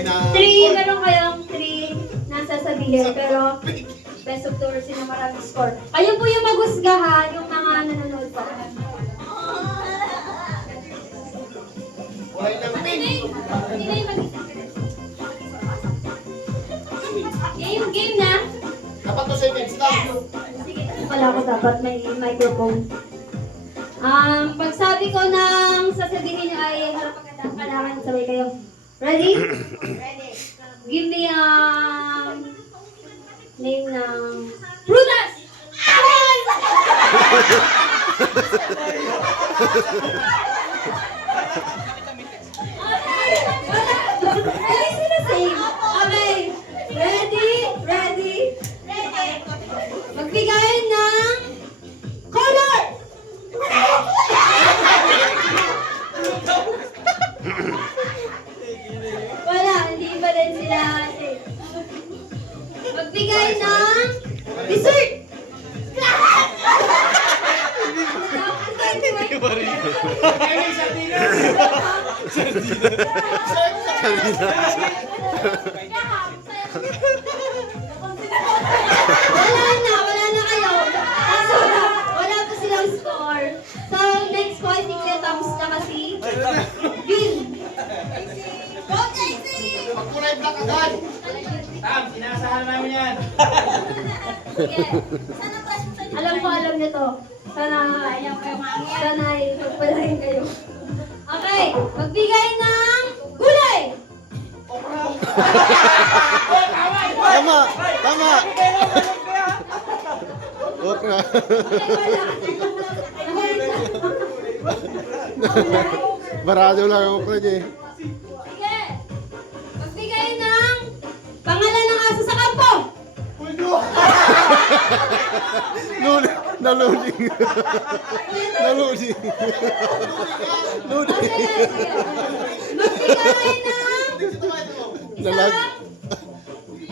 3, meron kayong 3 na sasabihin, pero best of 2 or sino marami score. Kayo po yung maghusgahan, yung mga nanonood pa. Game na? Dapat 2 seconds lang. Sige, wala ko dapat may microphone. Pag sabi ko ng sasabihin nyo ay harap ang kailangan sabay kayo. Ready? Ready. Give me name ng Prutas! Ready sila same. Okay. Ready? Ready? Ready. Magbigay ng color! Wala, hindi pa rin sila safe. Magbigay ng dessert! Wala na kayo. Kaso, wala pa silang score. So, next po, I think na thumbs na kasi. Vin! Go, Casey! Magkulay black agad. Tam, sinasahan namin yan. Sige. Alam nyo to. Sana ay pagpalain kayo. Okay, magbigay ng gulay! Tama! Tama! Okra. Barado lang ang okra niya eh. Sige! Magbigay ng pangalan ng aso sa kampo! Naluling. Naluling. Okay, sige. Magbigay ng Lalag.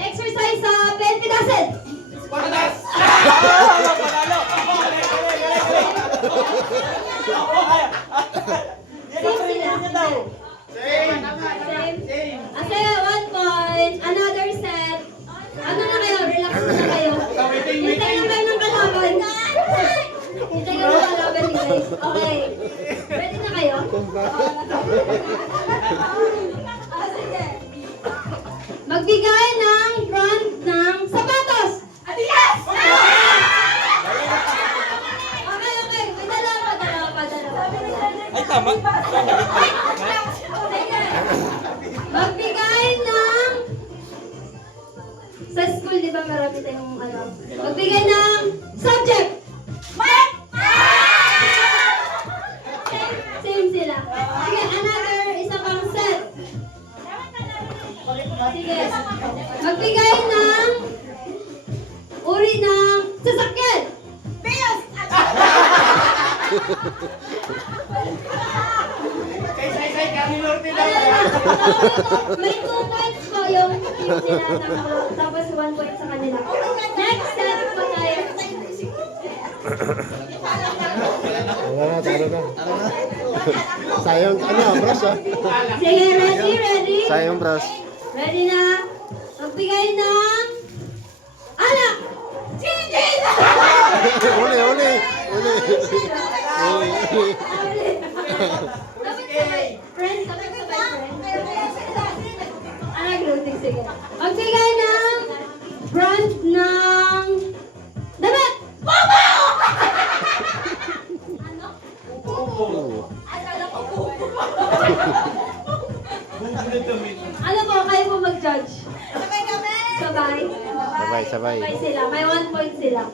isang exercise sa Penpidasen! Patas! Same sila. Same. Okay, 1 point. Another set. Ano na kayo? Relax na kayo. Hintay na kayo ng kalaban. Hintay kayo ng kalaban ni guys. Okay. Ready na kayo? Sige. Magbigay ng brand ng sapatos. Adidas! Okay, okay. May dalawa. Ay, tama. Sige. Magbigay ng... Sa school, di ba marami tayong ano? Magbigay ng subject! Same sila. Sige, another isa pang set. Sige. Magbigay ng uri ng sasakyan! Say, kami Lorte daw. May 2 points po yung team nila, tapos 1 point sa kanila. Next set po tayo. Wala na, talo na. Sayang, brush ah. Sige, ready? Sayang brush. Ready na? Magbigay ng anak! Chicken! Uli. Dapat sabay. Friends, dapat sabay friends. Routing, sige. Magbigay ng brand ng damit! Bobo! Ano? Oo. Akala ko bobo. Ano po, kayo po mag-judge. Sabay kami! Sabay. Sabay. Sabay sila. May 1 point sila.